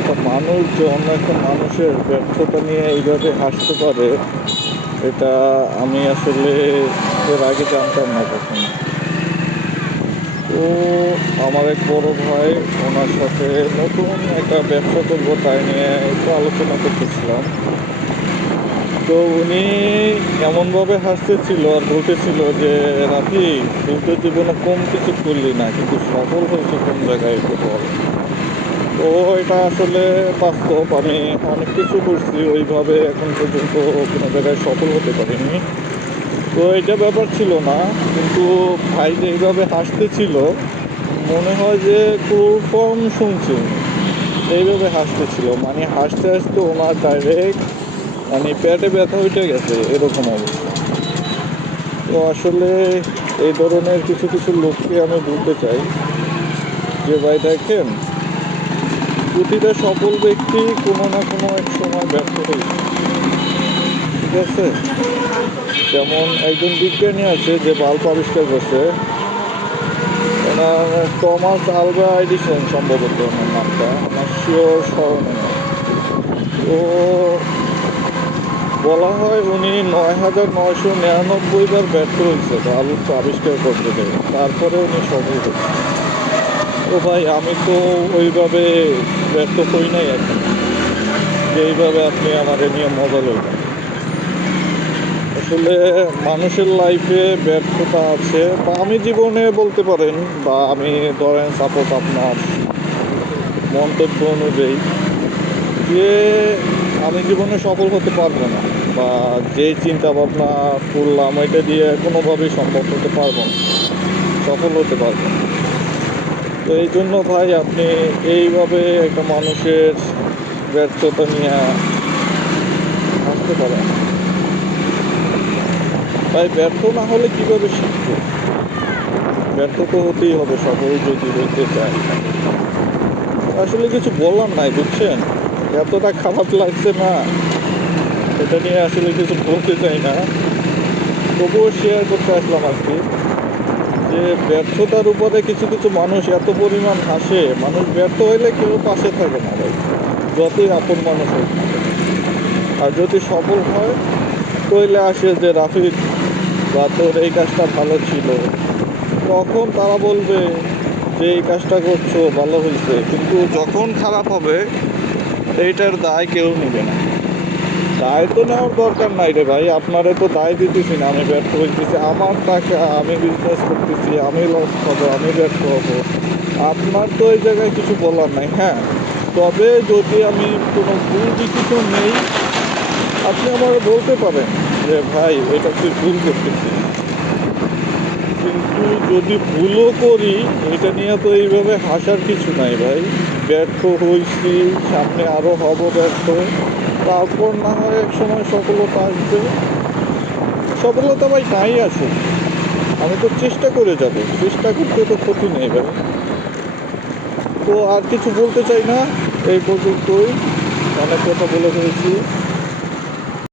একটা মানুষ, যে অন্য একটা মানুষের ব্যর্থতা নিয়ে এইভাবে হাসতে পারে, এটা আমি আসলে এর আগে জানতাম না কখনো। তো আমার এক বড় ভাই, ওনার সাথে নতুন একটা ব্যবসা করব তাই নিয়ে একটু আলোচনা করতেছিলাম। তো উনি এমনভাবে হাসতেছিল আর বলতেছিল যে, রাফি, তুই তো জীবনে কম কিছু করলি না, কিন্তু সফল হয়েছে কোন জায়গায় একটু বল। তো এটা আসলে বাস্তব। আমি অনেক কিছু করছি, ওইভাবে এখন পর্যন্ত কোনো জায়গায় সফল হতে পারিনি। তো এটা ব্যাপার ছিল না, কিন্তু ভাই যে এইভাবে হাসতেছিল, মনে হয় যে কম শুনছি। এইভাবে হাসতেছিল মানে হাসতে হাসতে ওনার ডাইরেক্ট মানে পেটে ব্যথা উঠে গেছে, এরকম অবস্থা। তো আসলে এই ধরনের কিছু কিছু লোককে আমি বলতে চাই, যে ভাই দেখেন প্রতিটা সফল ব্যক্তি কোনো না কোনো এক সময় ব্যর্থ হয়েছে ঠিক আছে? যেমন একজন বিজ্ঞানী আছে যে বাল্ব আবিষ্কার করছে, ওনার টমাস আলভা এডিসন সম্ভবত ওনার নামটা, আমার শিওর স্মরণে তো বলা হয় উনি নয় হাজার নয়শো নিরানব্বই বার ব্যর্থ হয়েছে বাল্ব আবিষ্কার করতে গেলে তারপরে উনি সফল হয়েছে ও ভাই, আমি তো ওইভাবে ব্যর্থ হই নাই এখন। যে এইভাবে আপনি আমাদের নিয়ে মজা লইবেন আসলে মানুষের লাইফে ব্যর্থতা আছে, বা আমি জীবনে বলতে পারেন, বা আমি ধরেন সাপোজ আপনার মন্তব্য অনুযায়ী যে আমি জীবনে সফল হতে পারব না, বা যেই চিন্তা ভাবনা করলাম এটা দিয়ে কোনোভাবেই সম্ভব হতে পারব না, সফল হতে পারব না। তো এই জন্য ভাই আপনি এইভাবে একটা মানুষের ব্যর্থতা নিয়ে আসতে পারেন। তাই ব্যর্থ না হলে কীভাবে শিখবে? ব্যর্থ তো হতেই হবে, সফল যদি হইতে চায় আসলে কিছু বললাম নাই, বুঝছেন? এতটা খারাপ লাগছে না। এটা নিয়ে আসলে কিছু বলতে চাই না। তবুও শেয়ার করতে আসলাম আর কি। যে ব্যর্থতার উপরে কিছু কিছু মানুষ এত পরিমাণ হাসে, মানুষ ব্যর্থ হইলে কেউ পাশে থাকে না ভাই। যতই আপন মানুষ হোক আর যদি সফল হয় তৈলে আসে যে, রাফিক, বা তোর এই কাজটা ভালো ছিল। তখন তারা বলবে যে, এই কাজটা করছ, ভালো হয়েছে কিন্তু যখন খারাপ হবে, এইটার দায় কেউ নেবে না। দায় তো নেওয়ার দরকার নাই রে ভাই। আপনারে তো দায় দিতেছি না, আমি ব্যর্থ হইতেছি। আমার টাকা আমি বিজনেস করতেছি, আমি লস খাব আমি ব্যর্থ হব। আপনার তো এই জায়গায় কিছু বলার নাই হ্যাঁ। তবে যদি আমি কোনো ভুল কিছু নেই, আপনি আমার বলতে পারেন যে, ভাই, এটা তুই ভুল করতেছিস। কিন্তু যদি ভুলও করি, এটা নিয়ে তো এইভাবে হাসার কিছু নাই ভাই। ব্যর্থ হয়েছি সামনে আরও হব ব্যর্থ। তারপর না হয় এক সময় সফলতা আসবে। সফলতা ভাই নাই আছে। আমি তো চেষ্টা করে যাব। চেষ্টা করতে তো ক্ষতি নেই ভাই। তো আর কিছু বলতে চাই না। এই পর্যন্তই। অনেক কথা বলে ফেলেছি।